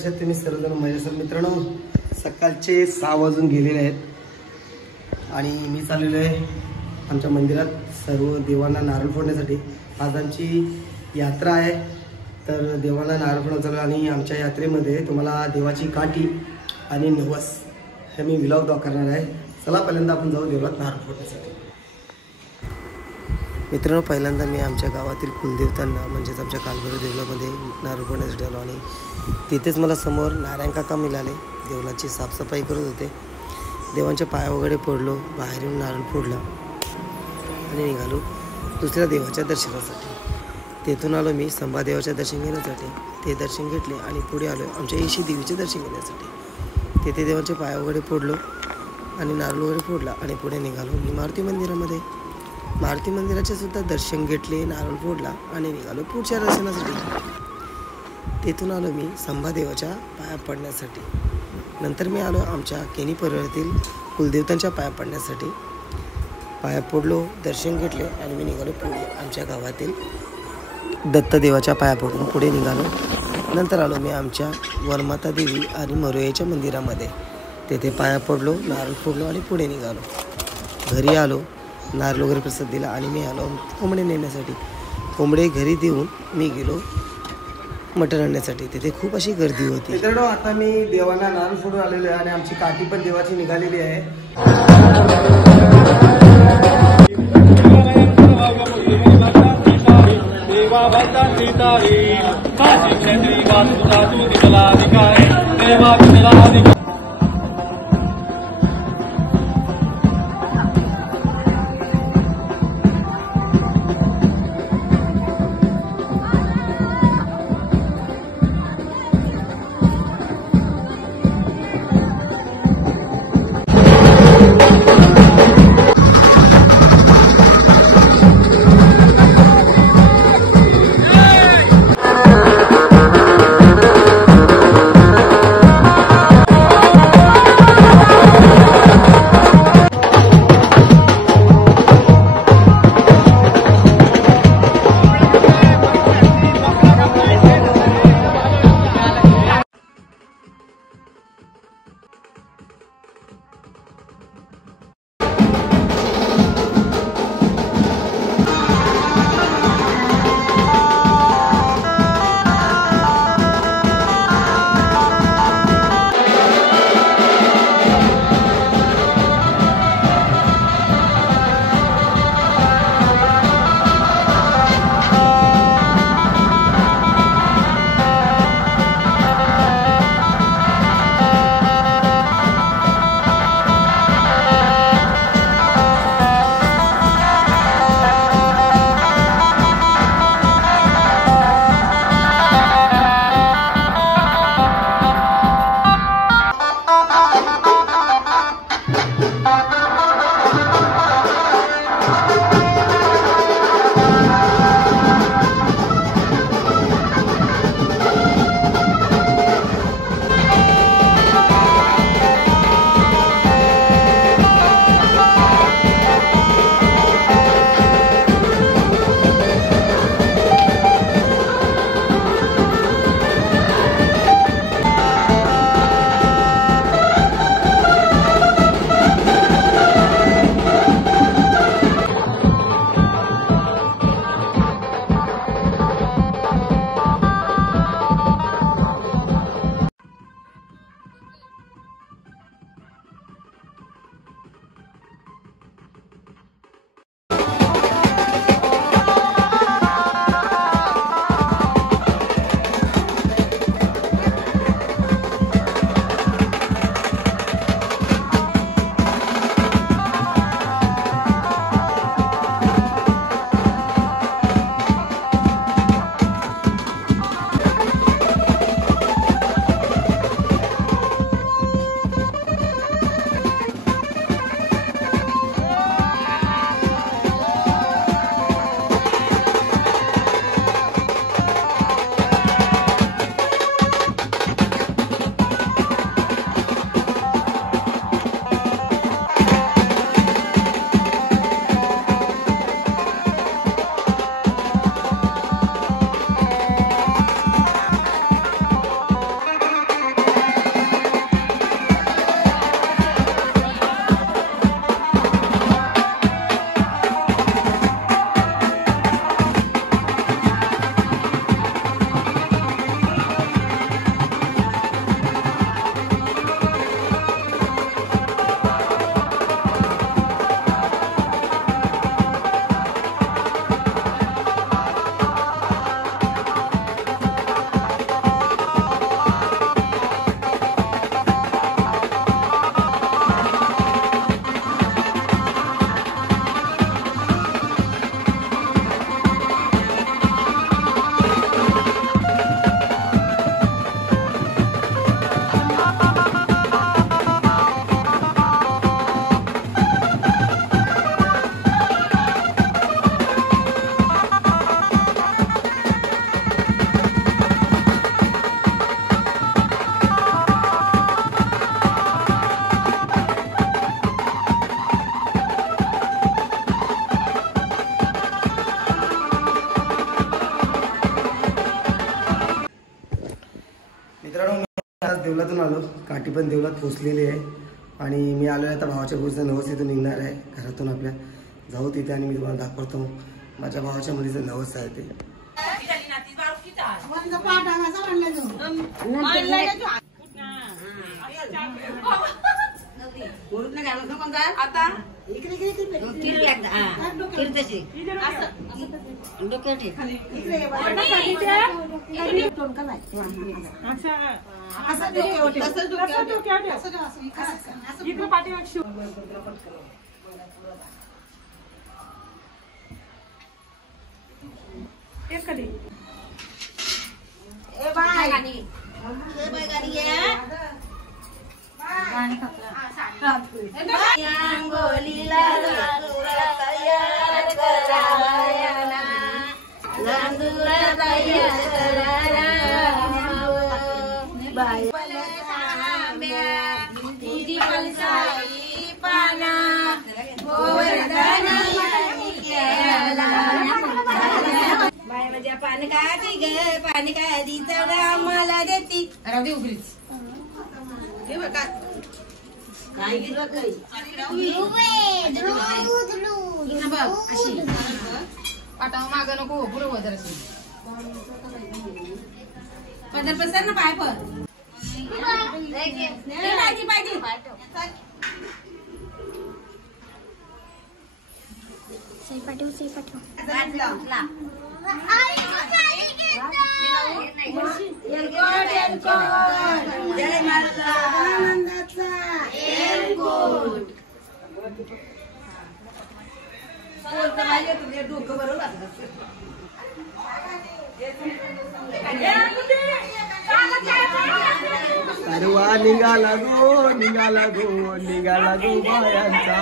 कशा तुम्ही सर्वजण मजेत? मित्रांनो, सकाळचे 6 वाजून गेलेले आहेत आणि मी चाललेलो आहे आमच्या मंदिरात सर्व देवांना नारळ फोडण्यासाठी। आज आमची यात्रा आहे, तर देवांना नारळ फोडणं चालू आणि आमच्या यात्रेमध्ये तुम्हाला देवाची काठी आणि नवस हे मी व्लॉग दाखवणार आहे। चला पहिल्यांदा आपण जाऊ देवाला नारळ फोडण्यासाठी। मित्रांनो, पहिल्यांदा मी आमच्या गावातील कुलदेवतांना म्हणजेच आमच्या कालभैरव देवळामध्ये नारळ फोडण्यासाठी आलो आणि तिथेच मला समोर नारायण काका मिळाले। देवळाची साफसफाई करत होते। देवांच्या पाया वगैरे पडलो, बाहेर येऊन नारळ फोडला आणि निघालो दुसऱ्या देवाच्या दर्शनासाठी। तेथून आलो मी संभादेवाच्या दर्शन घेण्यासाठी। ते दर्शन घेतले आणि पुढे आलो आमच्या येशी देवीचे दर्शन घेण्यासाठी। तेथे देवांचे पाया वगैरे पडलो आणि नारळ वगैरे फोडला आणि पुढे निघालो मी मारुती मंदिरामध्ये। मारुती मंदिराचे सुद्धा दर्शन घेतले, नारळ फोडला आणि निघालो पुढच्या दर्शनासाठी। तेथून आलो मी संभादेवाच्या पाया पडण्यासाठी। नंतर मी आलो आमच्या केनी परिवारातील कुलदेवतांच्या पाया पडण्यासाठी। पाया पडलो, दर्शन घेतले आणि मी निघालो पुढे आमच्या गावातील दत्तदेवाच्या पाया पडून पुढे निघालो। नंतर आलो मी आमच्या वरमाता देवी आणि मरोयाच्या मंदिरामध्ये। तेथे पाया पडलो, नारळ फोडलो आणि पुढे निघालो। घरी आलो, नारळ वगैरे प्रसाद दिला आणि मी आलो कोंबडे नेण्यासाठी। कोंबडे घरी देऊन मी गेलो मटण आणण्यासाठी। तिथे खूप अशी गर्दी होती। मित्रांनो, आता मी देवांना नारळ फोडून आलेलो आहे आणि आमची काठी पण देवाची निघालेली आहे। देवलातून आलो, काठी पण देवलात पोचलेली आहे आणि मी आलो आहे आता भावाच्या पुढचं नवस इथून निघणार आहे घरातून आपल्या. जाऊ तिथे आणि मी तुम्हाला दाखवतो माझ्या भावाच्या मुलीचं नवस आहे ते. पाणी काढी ग पाणी काढी चढ आम्हाला देती राहू दे उघडीच हे बघा काय गिरवा काही बघ अशी पाटाव माग नको बरोबर जराशी पदर पसर ना पाय पर पाहिजे पाहिजे सही पाठव अरे वा निघाला गो निघाला गो निघाला गो बायांचा.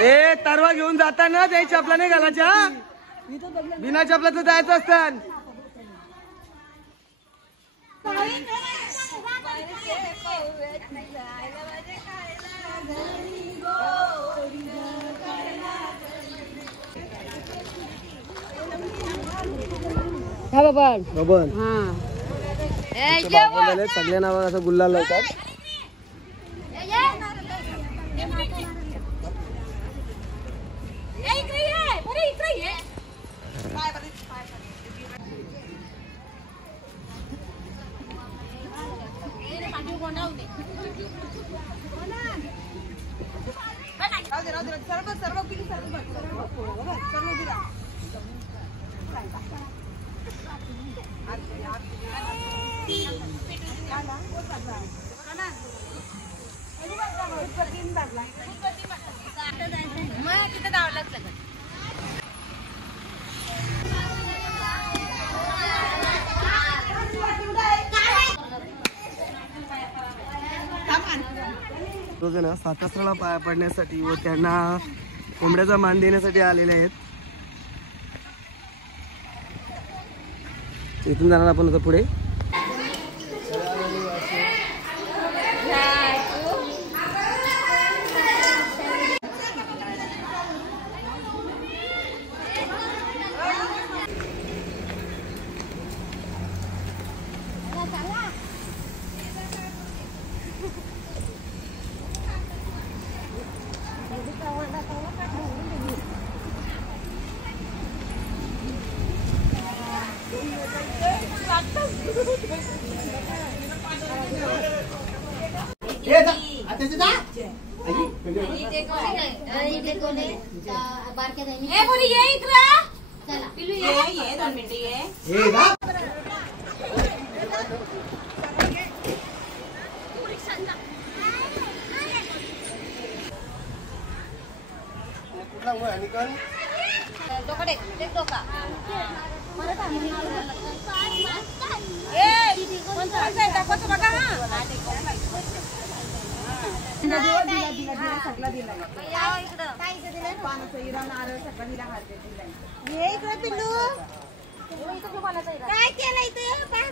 ए तरवा घेऊन जाताना त्या चपला नाही घालायच्या, बिना चपलाचं जायचं असतं. बबन सगळ्या नावाला असं गुल्लाल लावतात. ना सातासराला पाया पडण्यासाठी व त्यांना कोंबड्याचा मान देण्यासाठी आलेले आहेत. इथून जाणार आपण आता पुढे. ए बोली ये इकडं चला पिलू ये 2 मिनिटं ये काय केलं इथे काय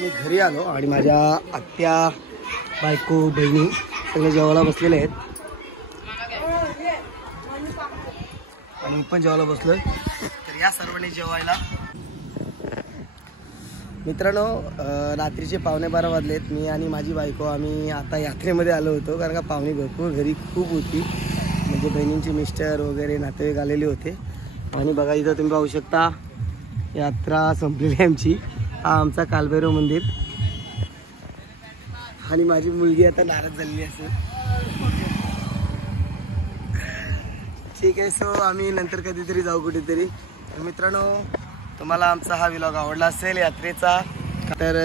मी घरी आलो आणि माझ्या आत्या बायको बहिणी सगळे जेवायला बसलेले आहेत आणि मी पण जेवायला बसलोय. तर या सर्वांनी जेवायला. मित्रांनो रात्रीचे 11:15 वाजलेत. मी आणि माझी बायको आम्ही आता यात्रेमध्ये आलो होतो कारण का पाहुणे भरपूर घरी खूप होती म्हणजे बहिणींचे मिस्टर वगैरे नातेवाईक आलेले होते. आणि बघा इथं तुम्ही पाहू शकता यात्रा संपलेली आमची. हा आमचा कालभैरव मंदिर आणि माझी मुलगी आता नाराज झालेली असेल. ठीक आहे. सो आम्ही नंतर कधीतरी जाऊ कुठेतरी. तर मित्रांनो तुम्हाला आमचा हा व्लॉग आवडला असेल यात्रेचा तर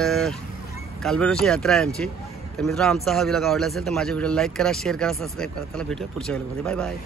कालभैरवची यात्रा आहे आमची. तर मित्रांनो आमचा हा व्लॉग आवडला असेल तर माझ्या व्हिडिओला लाईक करा शेअर करा सबस्क्राईब करा. त्याला भेटूया पुढच्या व्लॉगमध्ये. Bye bye.